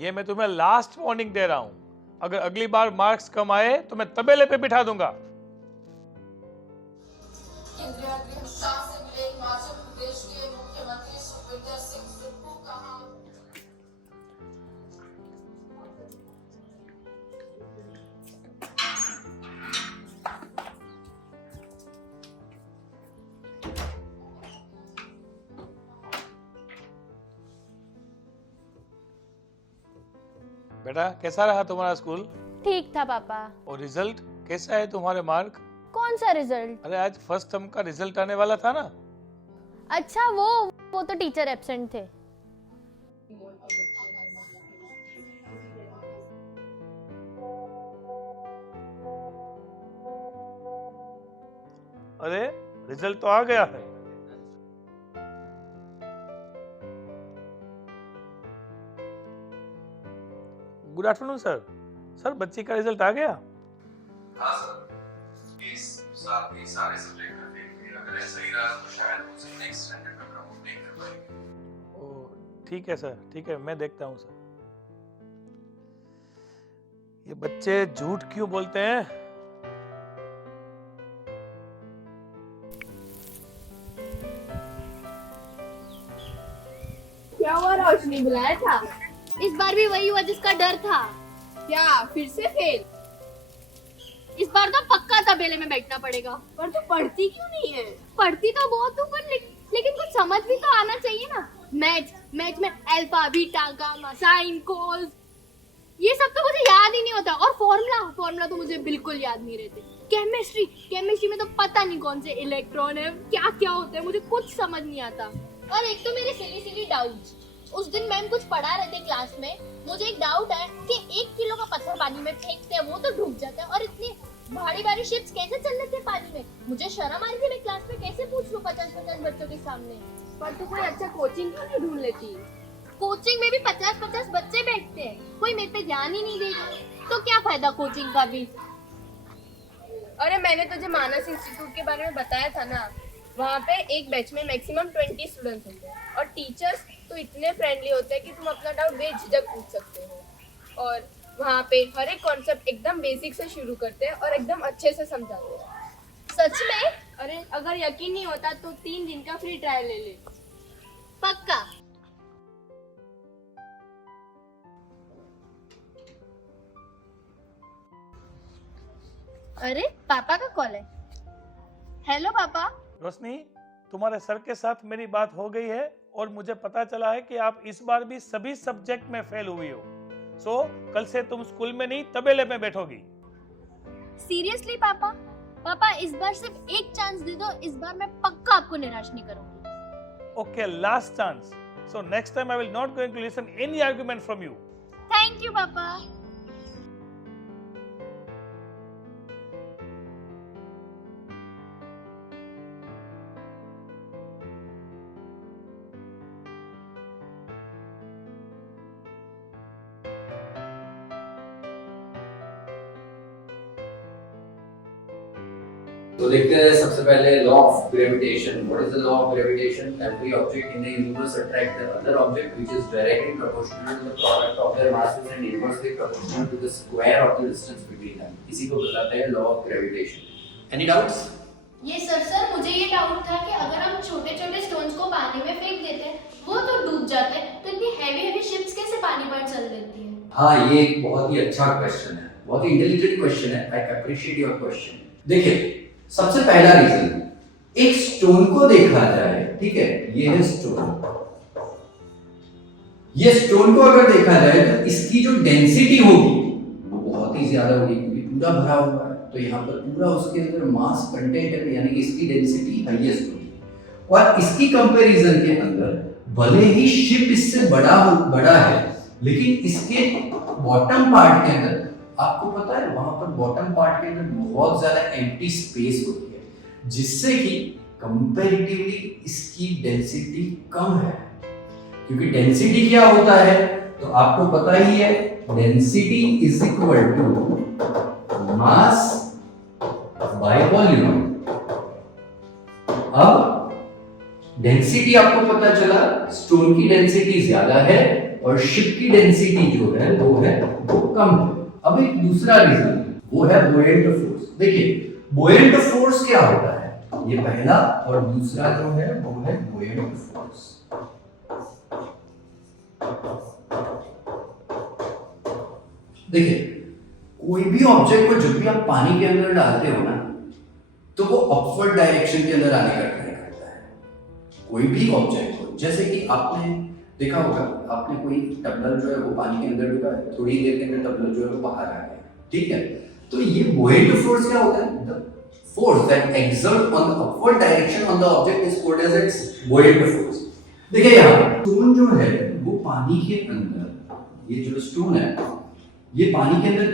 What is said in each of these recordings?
ये मैं तुम्हें लास्ट वार्निंग दे रहा हूं। अगर अगली बार मार्क्स कम आए तो मैं तबेले पे बिठा दूंगा। केंद्रीय गृह शाह से मिले हिमाचल प्रदेश के मुख्यमंत्री सुखविंदर सिंह सुक्खू कहा। बेटा कैसा रहा तुम्हारा स्कूल? ठीक था पापा। और रिजल्ट कैसा है तुम्हारे मार्क? कौन सा रिजल्ट? अरे आज फर्स्ट टर्म का रिजल्ट आने वाला था ना। अच्छा वो तो टीचर एब्सेंट थे। अरे रिजल्ट तो आ गया है। Good afternoon sir. सर बच्ची का रिजल्ट आ गया? हाँ सर, इस साल के सारे सब्जेक्ट में फेल हुई। अगर ऐसा ही रहा तो शायद उसे नेक्स्ट स्टैंडर्ड में प्रमोट नहीं कर पाएंगे। ओ ठीक है सर, ठीक है, मैं देखता हूँ सर। ये बच्चे झूठ क्यों बोलते हैं? क्या हुआ रोशनी, बुलाया था? इस बार भी वही हुआ जिसका डर था। क्या फिर से फेल? इस बार तो पक्का तबेले में बैठना पड़ेगा। पर तू पढ़ती क्यों नहीं है? पढ़ती तो बहुत हूँ पर लेकिन कुछ समझ भी तो आना चाहिए ना। मैथ में alpha beta gamma sine cos ये सब तो मुझे याद ही नहीं होता। और फॉर्मूला तो मुझे बिल्कुल याद नहीं रहते। केमिस्ट्री में तो पता नहीं कौन से इलेक्ट्रॉन है, क्या क्या होते हैं, मुझे कुछ समझ नहीं आता। और एक तो मेरे सिली डाउट्स। उस दिन मैम कुछ पढ़ा रहे थे क्लास में, मुझे एक डाउट है कि 1 किलो का पत्थर पानी में फेंकते हैं वो तो डूब जाता है, और इतनी भारी शिप्स कैसे चल लेते हैं पानी में। मुझे शर्म आ रही थी, मैं क्लास में कैसे पूछ लूं 50 बच्चों के सामने। पर तू कोई अच्छा कोचिंग क्यों नहीं ढूंढ लेती? कोचिंग में भी 50 बच्चे बैठते हैं, कोई मेरे पे ध्यान ही नहीं देगा, तो क्या फायदा कोचिंग का भी। अरे मैंने तुझे मानस इंस्टीट्यूट के बारे में बताया था ना, वहाँ पे एक बैच में मैक्सिमम 20 स्टूडेंट्स होते हैं और टीचर्स तो इतने फ्रेंडली होते हैं कि तुम अपना डाउट बेझिझक पूछ सकते हो। और वहाँ पे हर एक कॉन्सेप्ट एकदम बेसिक से शुरू करते हैं और एकदम अच्छे से समझाते हैं। सच में? अरे अगर यकीन नहीं होता तो 3 दिन का फ्री ट्रायल ले ले। पक्का। अरे पापा का कॉल है। हेलो पापा। रोशनी, तुम्हारे सर के साथ मेरी बात हो गई है और मुझे पता चला है कि आप इस बार भी सभी सब्जेक्ट में फेल हुई हो। सो कल से तुम स्कूल में नहीं तबेले में बैठोगी। सीरियसली पापा इस बार सिर्फ एक चांस दे दो, इस बार मैं पक्का आपको निराश नहीं करूंगी। Okay, last chance. So next time I will not going to listen any argument from you. Thank you पापा। तो देखते हैं सबसे पहले law of gravitation. What is the law of gravitation? Every object in the universe attract the other object which is directly proportional to the product of their masses and inversely proportional to the square of the distance between them. इसी को बताते हैं law of gravitation. Any doubts? ये sir मुझे ये doubt था कि अगर हम छोटे स्टोन्स को पानी में फेंक देते हैं वो तो डूब जाते हैं, तो इतनी हैवी शिप्स कैसे पानी पर चल देती हैं? हाँ, ये एक बहुत ही अच्छा क्वेश्चन है, बहुत ही इंटेलिजेंट क्वेश्चन है। I appreciate your question. देखिए, सबसे पहला रीजन, एक स्टोन को देखा जाए, ठीक है, ये है स्टोन। ये स्टोन को अगर देखा जाए तो इसकी जो डेंसिटी होगी वो बहुत ही ज्यादा होगी क्योंकि पूरा भरा हुआ है, तो यहाँ पर पूरा उसके अंदर मास कंटेंट है, यानी कि इसकी डेंसिटी हाईएस्ट होगी। और इसकी कंपैरिजन के अंदर भले ही शिप इससे बड़ा है, लेकिन इसके बॉटम पार्ट के अंदर आपको पता है वहां पर बॉटम पार्ट के अंदर बहुत ज्यादा एम्प्टी स्पेस होती है, जिससे कि कंपैरेटिवली इसकी डेंसिटी कम है। क्योंकि डेंसिटी क्या होता है तो आपको पता ही है, density is equal to mass by volume. अब डेंसिटी आपको पता चला, स्टोन की डेंसिटी ज्यादा है और शिप की डेंसिटी जो है वो कम है। अब एक दूसरा रीजन वो है बुoyant फोर्स। देखिए बुoyant फोर्स क्या होता है, ये पहला, और दूसरा जो है वो है बुoyant फोर्स। देखिए कोई भी ऑब्जेक्ट को जब भी आप पानी के अंदर डालते हो ना, तो वो अपवर्ड डायरेक्शन के अंदर आने का ट्राई करता है। कोई भी ऑब्जेक्ट को, जैसे कि आपने देखा होगा, आपने कोई टबलर जो है वो पानी के अंदर डूबा है, थोड़ी देर के अंदर टबलर जो है वो बाहर आ गया, ठीक है। तो ये बुoyant फोर्स क्या होता है, the force that exert on the upward direction on the object is called as its buoyant force. देखिए यहाँ स्टोन जो है वो पानी के अंदर, ये जो स्टोन है ये पानी के अंदर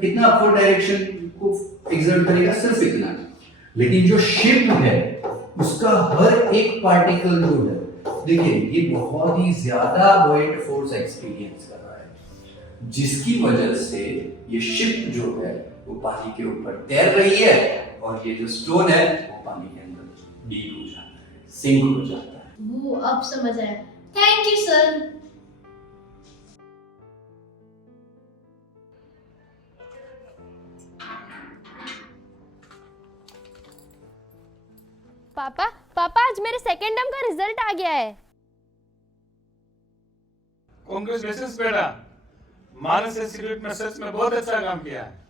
कितना अपवर्ड डायरेक्शन को एक्सर्ट करेगा, सिर्फ इतना। लेकिन जो शिप है उसका हर एक पार्टिकल जो है, देखिए ये बहुत ही ज्यादा बुoyant फोर्स एक्सपीरियंस कर रहा है, जिसकी वजह से ये शिप जो है वो पानी के ऊपर तैर रही है और ये जो स्टोन है वो पानी के अंदर डीप हो जाता है, सिंक हो जाता है। वो अब समझ आया, थैंक यू सर। पापा पापा आज मेरे सेकेंड टर्म का रिजल्ट आ गया है। कांग्रेचुलेशंस बेटा, मानस इंस्टीट्यूट में सच में बहुत अच्छा काम किया है।